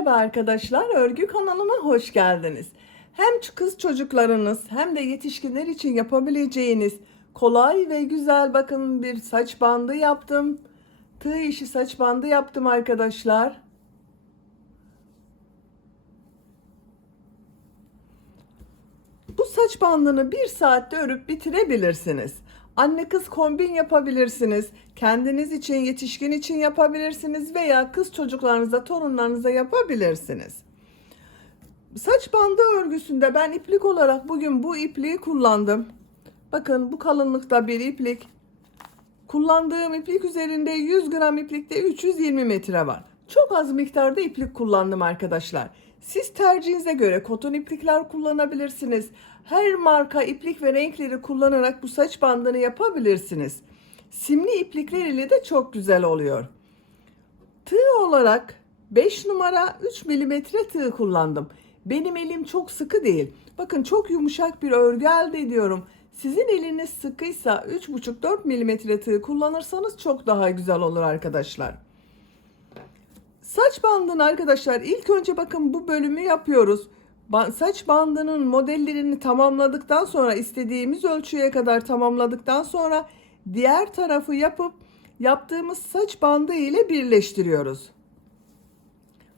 Merhaba arkadaşlar, örgü kanalıma hoş geldiniz. Hem kız çocuklarınız hem de yetişkinler için yapabileceğiniz kolay ve güzel bakın bir saç bandı yaptım. Tığ işi saç bandı yaptım arkadaşlar. Bu saç bandını bir saatte örüp bitirebilirsiniz. Anne kız kombin yapabilirsiniz. Kendiniz için, yetişkin için yapabilirsiniz veya kız çocuklarınıza, torunlarınıza yapabilirsiniz. Saç bandı örgüsünde ben iplik olarak bugün bu ipliği kullandım. Bakın bu kalınlıkta bir iplik. Kullandığım iplik üzerinde 100 gram iplikte 320 metre var. Çok az miktarda iplik kullandım arkadaşlar. Siz tercihinize göre koton iplikler kullanabilirsiniz. Her marka iplik ve renkleri kullanarak bu saç bandını yapabilirsiniz. Simli iplikler ile de çok güzel oluyor. Tığ olarak 5 numara 3 milimetre tığ kullandım. Benim elim çok sıkı değil. Bakın çok yumuşak bir örgü elde ediyorum. Sizin eliniz sıkıysa 3,5-4 milimetre tığ kullanırsanız çok daha güzel olur arkadaşlar. Saç bandını arkadaşlar ilk önce bakın bu bölümü yapıyoruz. Saç bandının modellerini tamamladıktan sonra istediğimiz ölçüye kadar tamamladıktan sonra diğer tarafı yapıp yaptığımız saç bandı ile birleştiriyoruz.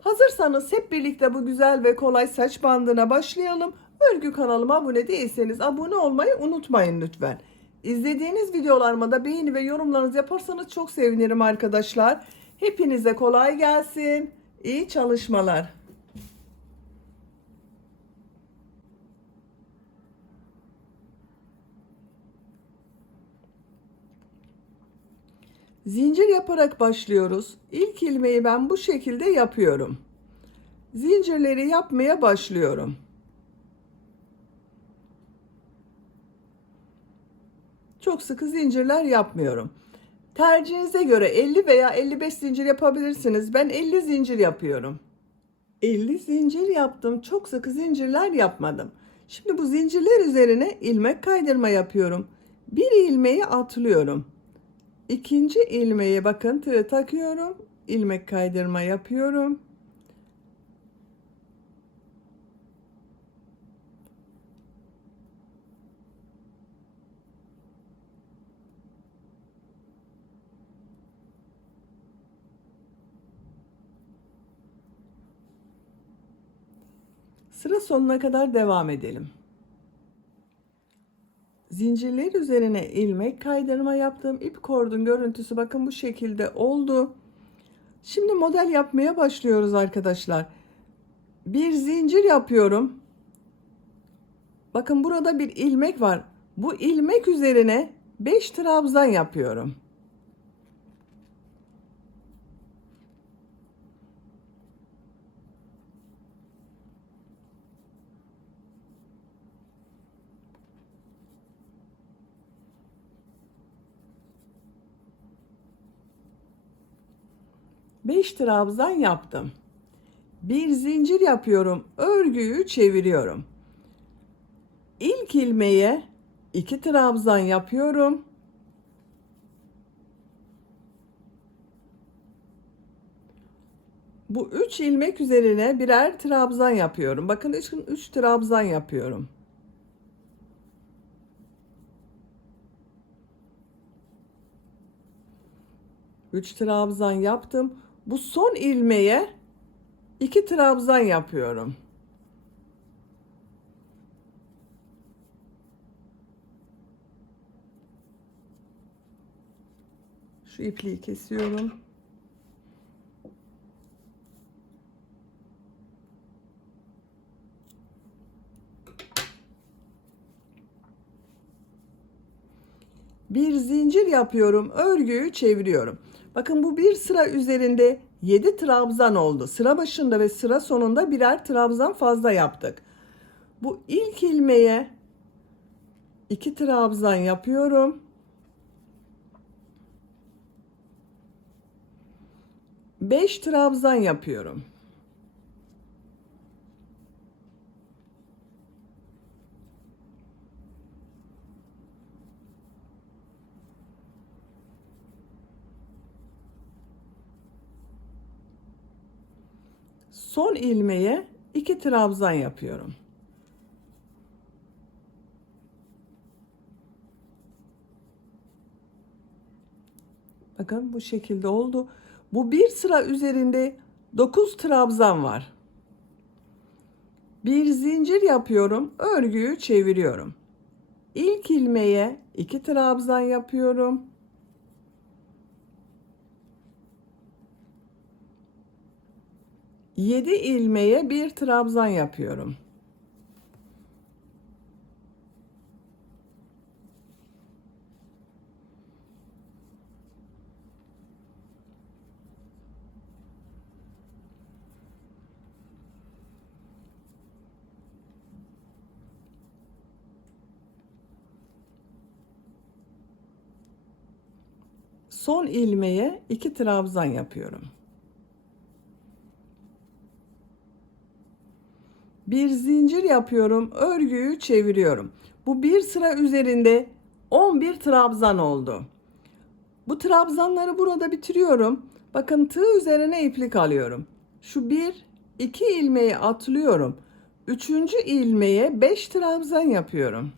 Hazırsanız hep birlikte bu güzel ve kolay saç bandına başlayalım. Örgü kanalıma abone değilseniz abone olmayı unutmayın lütfen. İzlediğiniz videolarıma da beğeni ve yorumlarınızı yaparsanız çok sevinirim arkadaşlar. Hepinize kolay gelsin. İyi çalışmalar. Zincir yaparak başlıyoruz. İlk ilmeği ben bu şekilde yapıyorum. Zincirleri yapmaya başlıyorum. Çok sıkı zincirler yapmıyorum. Tercihinize göre 50 veya 55 zincir yapabilirsiniz. Ben 50 zincir yapıyorum. 50 zincir yaptım. Çok sıkı zincirler yapmadım. Şimdi bu zincirler üzerine ilmek kaydırma yapıyorum. Bir ilmeği atlıyorum. İkinci ilmeğe bakın tığ takıyorum. İlmek kaydırma yapıyorum. Sıra sonuna kadar devam edelim. Zincirler üzerine ilmek kaydırma yaptım. İp kordon görüntüsü bakın bu şekilde oldu. Şimdi model yapmaya başlıyoruz arkadaşlar. Bir zincir yapıyorum. Bakın burada bir ilmek var. Bu ilmek üzerine 5 trabzan yapıyorum. Beş trabzan yaptım. Bir zincir yapıyorum. Örgüyü çeviriyorum. İlk ilmeğe 2 trabzan yapıyorum. Bu 3 ilmek üzerine birer trabzan yapıyorum. Bakın 3 trabzan yapıyorum. Üç trabzan yaptım. Bu son ilmeğe 2 trabzan yapıyorum. Şu ipliği kesiyorum. Bir zincir yapıyorum. Örgüyü çeviriyorum. Bakın bu bir sıra üzerinde 7 trabzan oldu. Sıra başında ve sıra sonunda birer trabzan fazla yaptık. Bu ilk ilmeğe 2 trabzan yapıyorum. Beş trabzan yapıyorum. Son ilmeğe 2 trabzan yapıyorum. Bakın bu şekilde oldu. Bu bir sıra üzerinde 9 trabzan var. Bir zincir yapıyorum. Örgüyü çeviriyorum. İlk ilmeğe 2 trabzan yapıyorum. Yedi ilmeğe bir trabzan yapıyorum. Son ilmeğe 2 trabzan yapıyorum. Bir zincir yapıyorum, örgüyü çeviriyorum. Bu bir sıra üzerinde 11 trabzan oldu. Bu trabzanları burada bitiriyorum. Bakın tığ üzerine iplik alıyorum. Şu bir, iki ilmeği atlıyorum. Üçüncü ilmeğe 5 trabzan yapıyorum.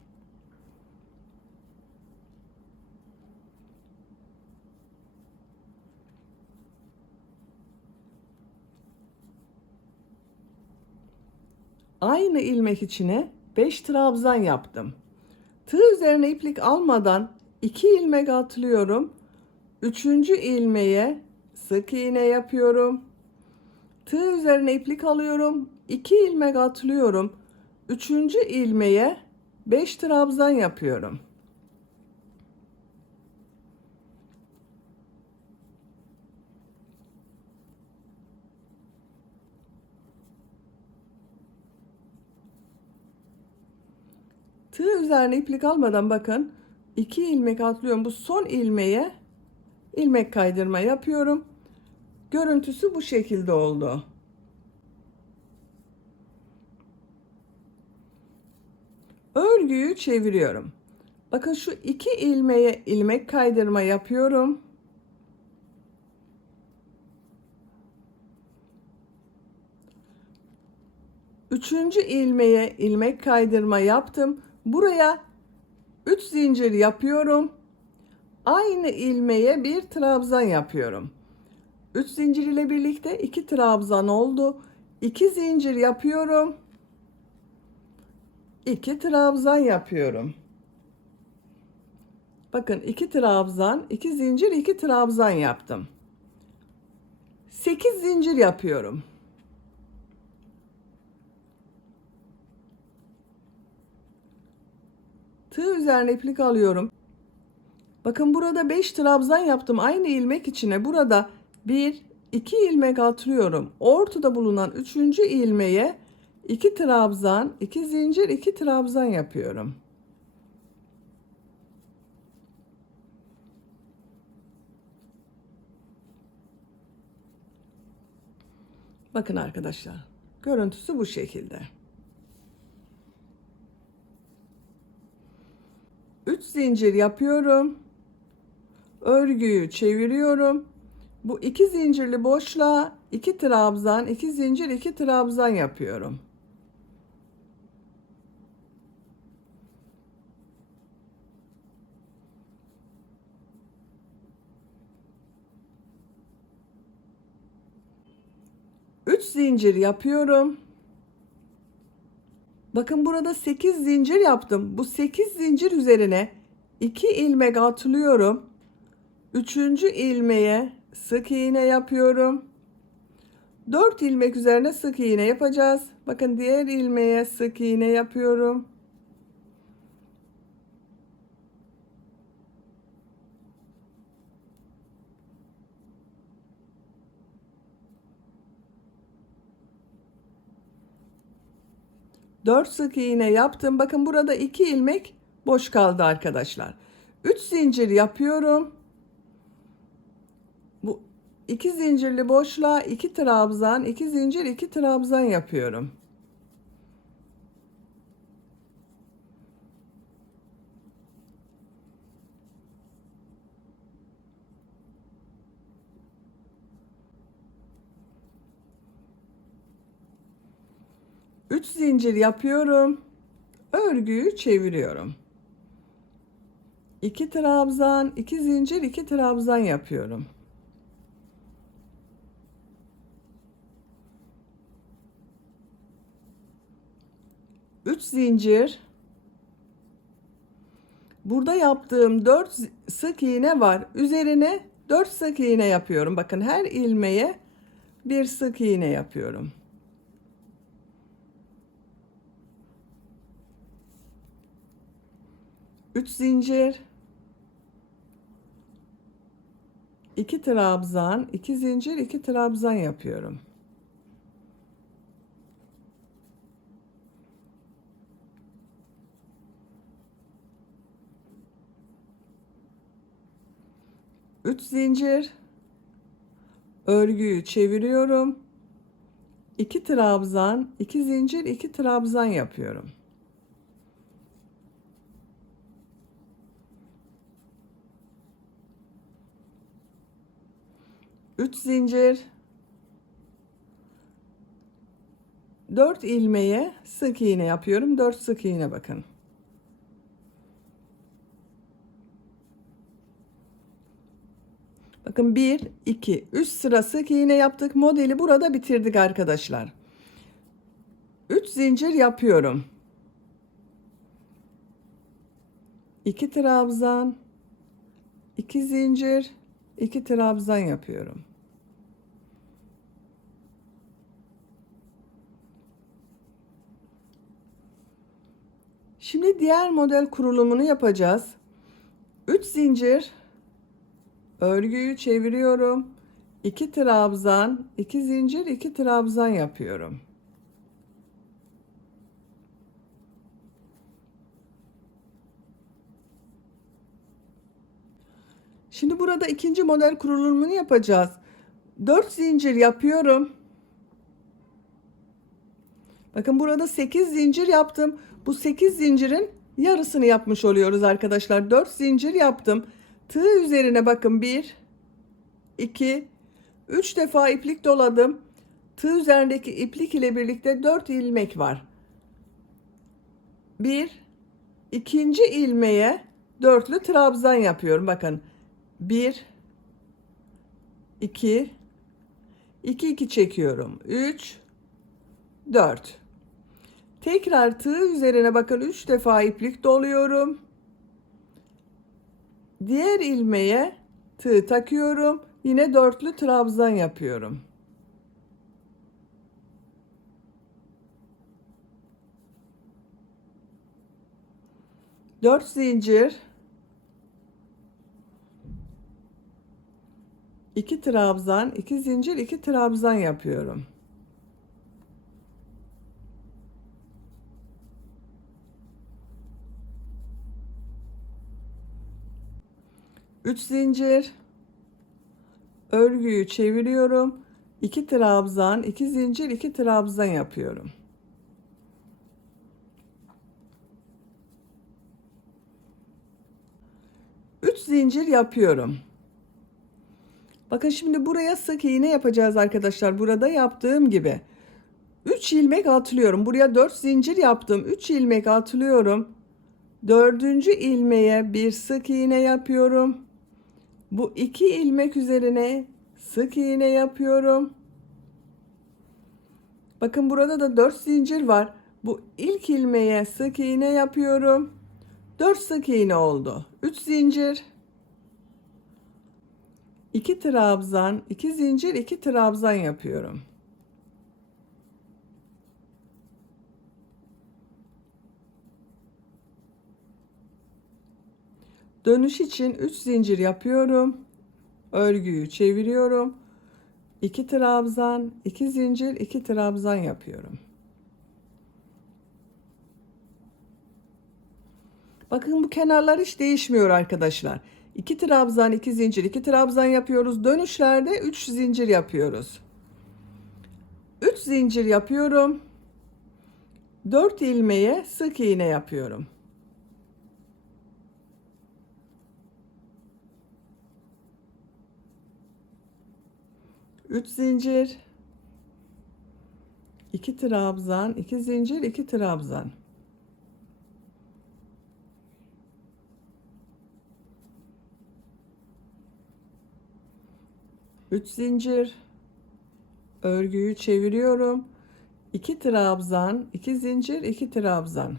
Aynı ilmek içine 5 trabzan yaptım. Tığ üzerine iplik almadan 2 ilmek atlıyorum. Üçüncü ilmeğe sık iğne yapıyorum. Tığ üzerine iplik alıyorum. 2 ilmek atlıyorum. Üçüncü ilmeğe 5 trabzan yapıyorum. Tığ üzerine iplik almadan bakın 2 ilmek atlıyorum. Bu son ilmeğe ilmek kaydırma yapıyorum. Görüntüsü bu şekilde oldu. Örgüyü çeviriyorum. Bakın şu 2 ilmeğe ilmek kaydırma yapıyorum. Üçüncü ilmeğe ilmek kaydırma yaptım. Buraya 3 zincir yapıyorum. Aynı ilmeğe bir trabzan yapıyorum. 3 zincir ile birlikte 2 trabzan oldu. 2 zincir yapıyorum. 2 trabzan yapıyorum. Bakın 2 trabzan, 2 zincir, 2 trabzan yaptım. 8 zincir yapıyorum. Tığ üzerine iplik alıyorum. Bakın burada 5 trabzan yaptım aynı ilmek içine. Burada 1, 2 ilmek atlıyorum. Ortada bulunan 3. ilmeğe 2 trabzan, 2 zincir, 2 trabzan yapıyorum. Bakın arkadaşlar, görüntüsü bu şekilde. 3 zincir yapıyorum. Örgüyü çeviriyorum. Bu 2 zincirli boşluğa 2 trabzan, 2 zincir, 2 trabzan yapıyorum. Üç zincir yapıyorum. Bakın burada 8 zincir yaptım. Bu 8 zincir üzerine 2 ilmek atlıyorum. Üçüncü ilmeğe sık iğne yapıyorum. 4 ilmek üzerine sık iğne yapacağız. Bakın diğer ilmeğe sık iğne yapıyorum. Dört sık iğne yaptım. Bakın burada 2 ilmek boş kaldı arkadaşlar. 3 zincir yapıyorum. Bu 2 zincirli boşluğa 2 trabzan, 2 zincir, 2 trabzan yapıyorum. 3 zincir yapıyorum. Örgüyü çeviriyorum. 2 trabzan, 2 zincir, 2 trabzan yapıyorum. Üç zincir. Burada yaptığım 4 sık iğne var. Üzerine 4 sık iğne yapıyorum. Bakın her ilmeğe bir sık iğne yapıyorum. Üç zincir. 2 trabzan, 2 zincir, 2 trabzan yapıyorum. Üç zincir. Örgüyü çeviriyorum. 2 trabzan, 2 zincir, 2 trabzan yapıyorum. Üç zincir. 4 ilmeğe sık iğne yapıyorum. 4 sık iğne bakın. Bakın 1, 2, 3 sıra sık iğne yaptık. Modeli burada bitirdik arkadaşlar. 3 zincir yapıyorum. 2 trabzan, 2 zincir, 2 trabzan yapıyorum. Şimdi diğer model kurulumunu yapacağız. 3 zincir, örgüyü çeviriyorum. 2 trabzan, 2 zincir, 2 trabzan yapıyorum. Şimdi burada ikinci model kurulumunu yapacağız. 4 zincir yapıyorum. Bakın burada 8 zincir yaptım. Bu 8 zincirin yarısını yapmış oluyoruz arkadaşlar. 4 zincir yaptım. Tığ üzerine bakın 1, 2, 3 defa iplik doladım. Tığ üzerindeki iplik ile birlikte 4 ilmek var. 1, ikinci ilmeğe dörtlü trabzan yapıyorum. Bakın 1, 2, 2, 2 çekiyorum. 3, 4. Tekrar tığ üzerine bakın 3 defa iplik doluyorum. Diğer ilmeğe tığ takıyorum. Yine dörtlü trabzan yapıyorum. Dört zincir, 2 trabzan, 2 zincir, 2 trabzan yapıyorum. Üç zincir, örgüyü çeviriyorum. 2 trabzan, 2 zincir, 2 trabzan yapıyorum. Üç zincir yapıyorum. Bakın şimdi buraya sık iğne yapacağız arkadaşlar. Burada yaptığım gibi. 3 ilmek atlıyorum. Buraya 4 zincir yaptım. 3 ilmek atlıyorum. Dördüncü ilmeğe bir sık iğne yapıyorum. Bu 2 ilmek üzerine sık iğne yapıyorum. Bakın burada da 4 zincir var. Bu ilk ilmeğe sık iğne yapıyorum. 4 sık iğne oldu. 3 zincir, 2 trabzan, 2 zincir, 2 trabzan yapıyorum. Dönüş için 3 zincir yapıyorum. Örgüyü çeviriyorum. 2 trabzan, 2 zincir, 2 trabzan yapıyorum. Bakın bu kenarlar hiç değişmiyor arkadaşlar. 2 trabzan, 2 zincir, 2 trabzan yapıyoruz. Dönüşlerde 3 zincir yapıyoruz. 3 zincir yapıyorum. 4 ilmeğe sık iğne yapıyorum. Üç zincir, 2 trabzan, 2 zincir, 2 trabzan. 3 zincir, örgüyü çeviriyorum. 2 trabzan, 2 zincir, 2 trabzan.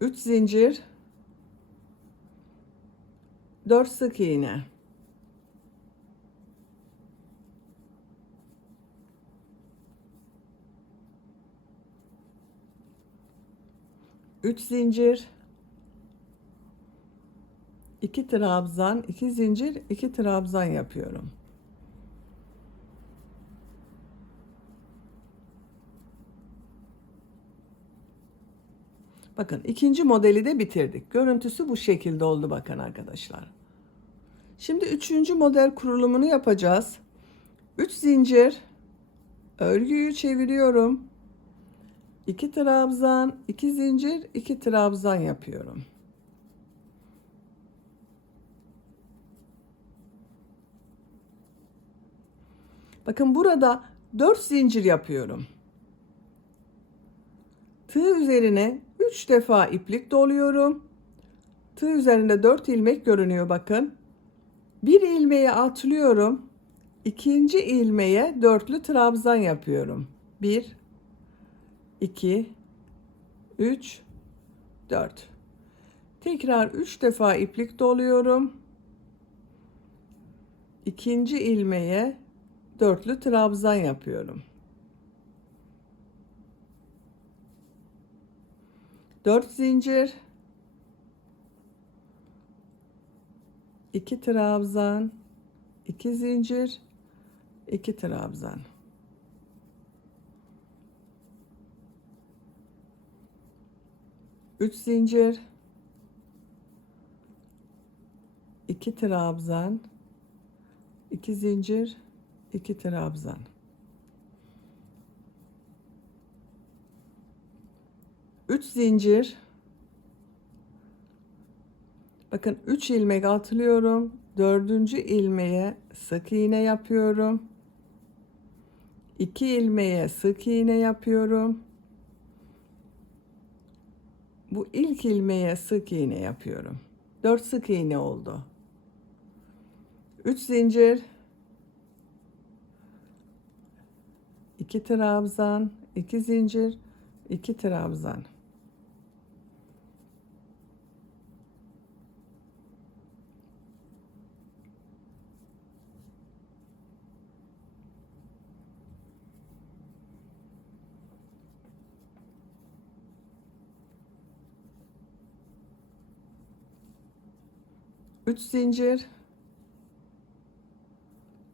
3 zincir, 4 sık iğne. 3 zincir, 2 trabzan, 2 zincir, 2 trabzan yapıyorum. Bakın ikinci modeli de bitirdik. Görüntüsü bu şekilde oldu bakın arkadaşlar. Şimdi üçüncü model kurulumunu yapacağız. 3 zincir, örgüyü çeviriyorum. 2 trabzan, 2 zincir, 2 trabzan yapıyorum. Bakın burada 4 zincir yapıyorum. Tığ üzerine 3 defa iplik doluyorum. Tığ üzerinde 4 ilmek görünüyor bakın. Bir ilmeği atlıyorum. İkinci ilmeğe dörtlü trabzan yapıyorum. 1 2 3 4. Tekrar 3 defa iplik doluyorum. İkinci ilmeğe dörtlü trabzan yapıyorum. 4 zincir, 2 trabzan, 2 zincir, 2 trabzan. Üç zincir, 2 trabzan, 2 zincir, 2 trabzan. Üç zincir. Bakın 3 ilmek atlıyorum. Dördüncü ilmeğe sık iğne yapıyorum. 2 ilmeğe sık iğne yapıyorum. Bu ilk ilmeğe sık iğne yapıyorum. 4 sık iğne oldu. 3 zincir, 2 trabzan, 2 zincir, 2 trabzan. Üç zincir,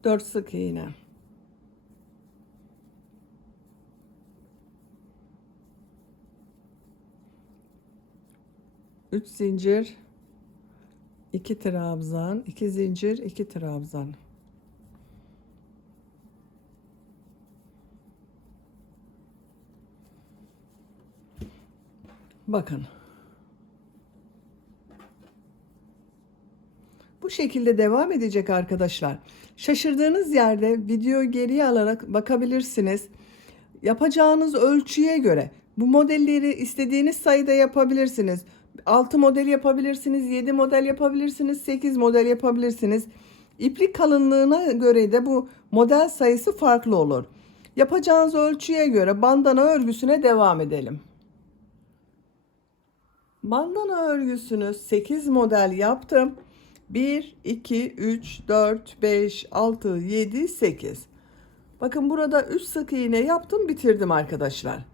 4 sık iğne. Üç zincir, 2 trabzan, 2 zincir, 2 trabzan. Bakın. Bu şekilde devam edecek arkadaşlar. Şaşırdığınız yerde videoyu geriye alarak bakabilirsiniz. Yapacağınız ölçüye göre bu modelleri istediğiniz sayıda yapabilirsiniz. 6 model yapabilirsiniz, 7 model yapabilirsiniz, 8 model yapabilirsiniz. İplik kalınlığına göre de bu model sayısı farklı olur. Yapacağınız ölçüye göre bandana örgüsüne devam edelim. Bandana örgüsünü 8 model yaptım. 1, 2, 3, 4, 5, 6, 7, 8. Bakın burada 3 sık iğne yaptım, bitirdim arkadaşlar.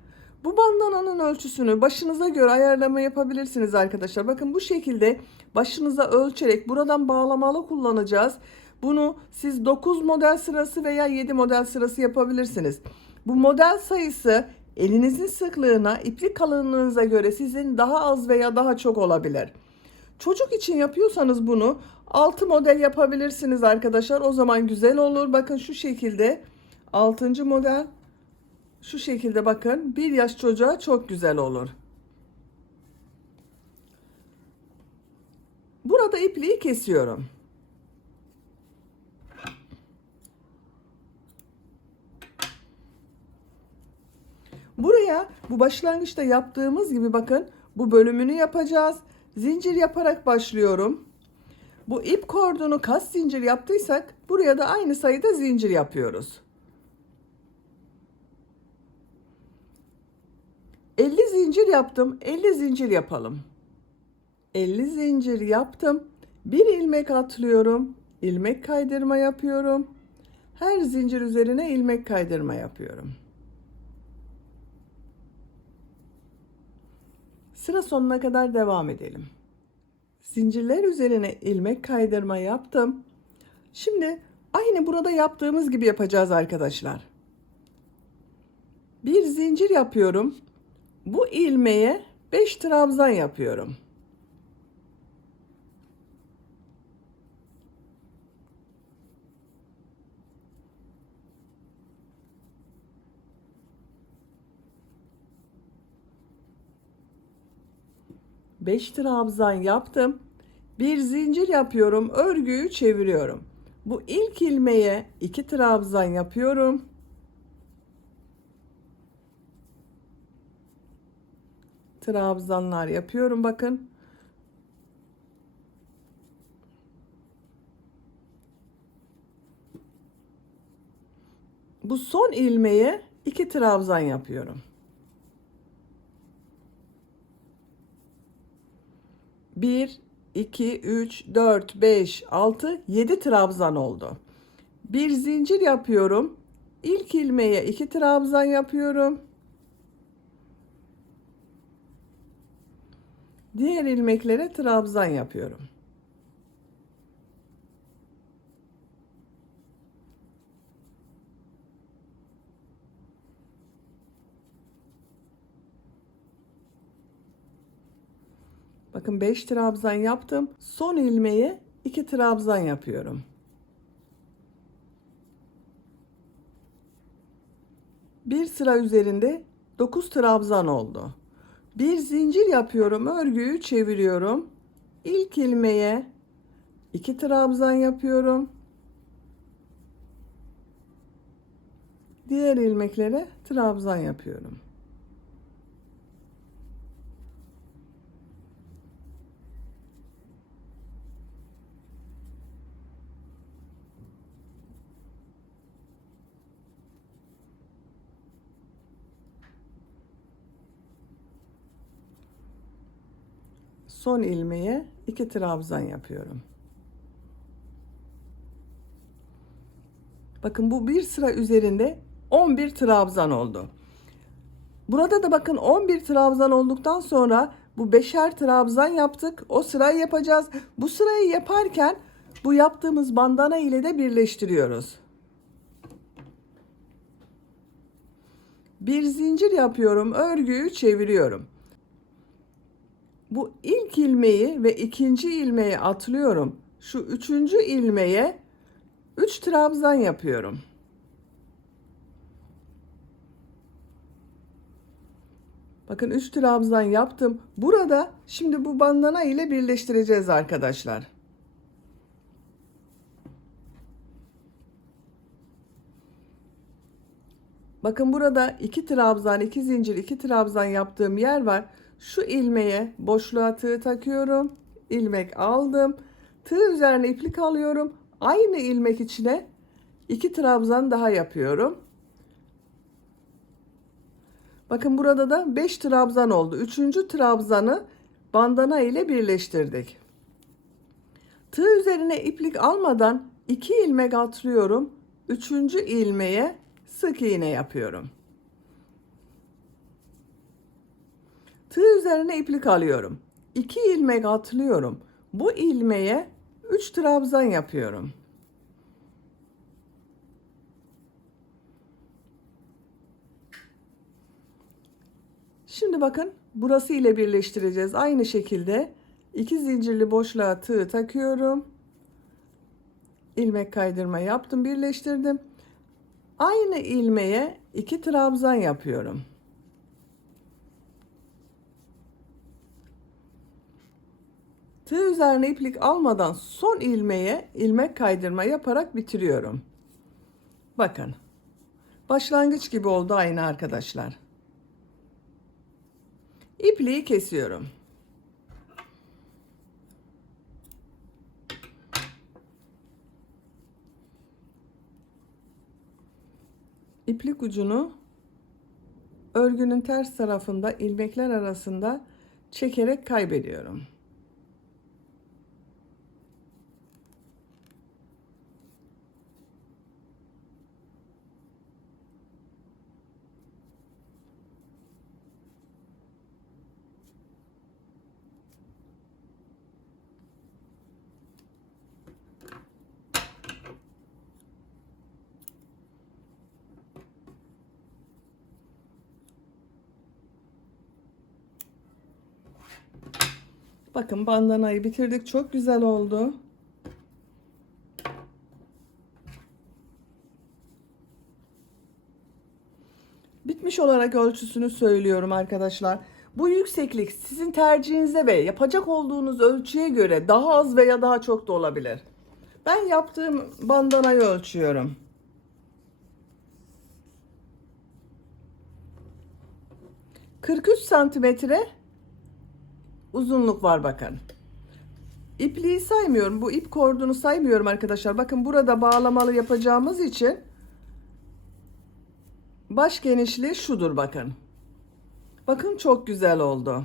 Bu bandananın ölçüsünü başınıza göre ayarlama yapabilirsiniz arkadaşlar. Bakın bu şekilde başınıza ölçerek buradan bağlamalı kullanacağız. Bunu siz 9 model sırası veya 7 model sırası yapabilirsiniz. Bu model sayısı elinizin sıklığına, iplik kalınlığınıza göre sizin daha az veya daha çok olabilir. Çocuk için yapıyorsanız bunu 6 model yapabilirsiniz arkadaşlar. O zaman güzel olur. Bakın şu şekilde 6. model şu şekilde bakın 1 yaş çocuğa çok güzel olur. Burada ipliği kesiyorum. Buraya bu başlangıçta yaptığımız gibi bakın bu bölümünü yapacağız. Zincir yaparak başlıyorum. Bu ip kordonu kaç zincir yaptıysak buraya da aynı sayıda zincir yapıyoruz. 50 zincir yaptım. 50 zincir yapalım. 50 zincir yaptım. Bir ilmek atlıyorum. İlmek kaydırma yapıyorum. Her zincir üzerine ilmek kaydırma yapıyorum. Sıra sonuna kadar devam edelim. Zincirler üzerine ilmek kaydırma yaptım. Şimdi aynı burada yaptığımız gibi yapacağız arkadaşlar. Bir zincir yapıyorum. Bu ilmeğe 5 trabzan yapıyorum. Beş trabzan yaptım. Bir zincir yapıyorum. Örgüyü çeviriyorum. Bu ilk ilmeğe 2 trabzan yapıyorum. Trabzanlar yapıyorum bakın. Bu son ilmeğe 2 trabzan yapıyorum. 1, 2, 3, 4, 5, 6, 7 trabzan oldu. Bir zincir yapıyorum. İlk ilmeğe 2 trabzan yapıyorum. Diğer ilmeklere trabzan yapıyorum. Bakın 5 trabzan yaptım. Son ilmeğe 2 trabzan yapıyorum. Bir sıra üzerinde 9 trabzan oldu. Bir zincir yapıyorum. Örgüyü çeviriyorum. İlk ilmeğe 2 trabzan yapıyorum. Diğer ilmeklere trabzan yapıyorum. Son ilmeğe 2 trabzan yapıyorum. Bakın bu bir sıra üzerinde 11 trabzan oldu. Burada da bakın 11 trabzan olduktan sonra bu beşer trabzan yaptık. O sırayı yapacağız. Bu sırayı yaparken bu yaptığımız bandana ile de birleştiriyoruz. Bir zincir yapıyorum. Örgüyü çeviriyorum. Bu ilk ilmeği ve ikinci ilmeği atlıyorum. Şu üçüncü ilmeğe 3 trabzan yapıyorum. Bakın 3 trabzan yaptım. Burada şimdi bu bandana ile birleştireceğiz arkadaşlar. Bakın burada 2 trabzan, 2 zincir, 2 trabzan yaptığım yer var. Şu ilmeğe boşluğa tığ takıyorum. İlmek aldım. Tığ üzerine iplik alıyorum. Aynı ilmek içine 2 trabzan daha yapıyorum. Bakın burada da 5 trabzan oldu. 3. trabzanı bandana ile birleştirdik. Tığ üzerine iplik almadan 2 ilmek atlıyorum. 3. ilmeğe sık iğne yapıyorum. Tığ üzerine iplik alıyorum. 2 ilmek atlıyorum. Bu ilmeğe 3 trabzan yapıyorum. Şimdi bakın burası ile birleştireceğiz. Aynı şekilde 2 zincirli boşluğa tığ takıyorum. İlmek kaydırma yaptım, birleştirdim. Aynı ilmeğe 2 trabzan yapıyorum. Tığ üzerine iplik almadan son ilmeğe ilmek kaydırma yaparak bitiriyorum. Bakın. Başlangıç gibi oldu aynı arkadaşlar. İpliği kesiyorum. İplik ucunu örgünün ters tarafında ilmekler arasında çekerek kaybediyorum. Bakın bandanayı bitirdik. Çok güzel oldu. Bitmiş olarak ölçüsünü söylüyorum arkadaşlar. Bu yükseklik sizin tercihinize ve yapacak olduğunuz ölçüye göre daha az veya daha çok da olabilir. Ben yaptığım bandanayı ölçüyorum. 43 santimetre uzunluk var bakın. İpliği saymıyorum. Bu ip kordunu saymıyorum arkadaşlar. Bakın burada bağlamalı yapacağımız için baş genişliği şudur bakın. Bakın çok güzel oldu.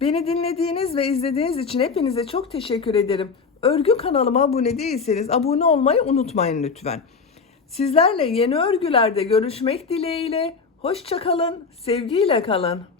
Beni dinlediğiniz ve izlediğiniz için hepinize çok teşekkür ederim. Örgü kanalıma abone değilseniz abone olmayı unutmayın lütfen. Sizlerle yeni örgülerde görüşmek dileğiyle. Hoşça kalın, sevgiyle kalın.